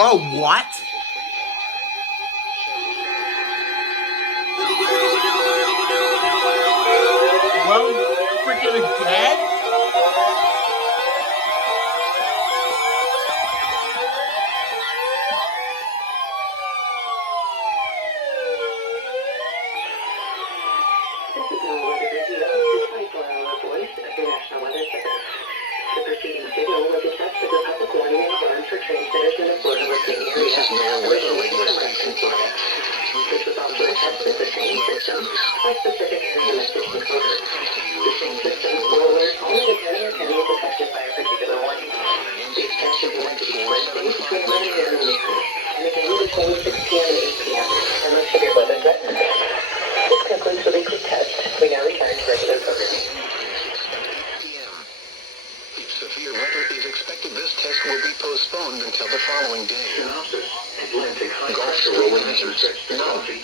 Oh, what? Well, freaking again? The preceding signal was a test of the public warning alarm for transmitters in the Florida listening area. This is NOAA weather radio station. This was also a test of the same system, a specific area message encoder. The same system will alert only the county or counties affected by a particular warning. These tests are going to be Wednesday between 11 a.m. and midnight, and again between 6 p.m. and 8 p.m. unless severe weather threatens. This concludes the weekly test. We now return to regular programming. Severe weather is expected. This test will be postponed until the following day. Synopsis. Atlantic high Gulf pressure Stream will enter 6 technology.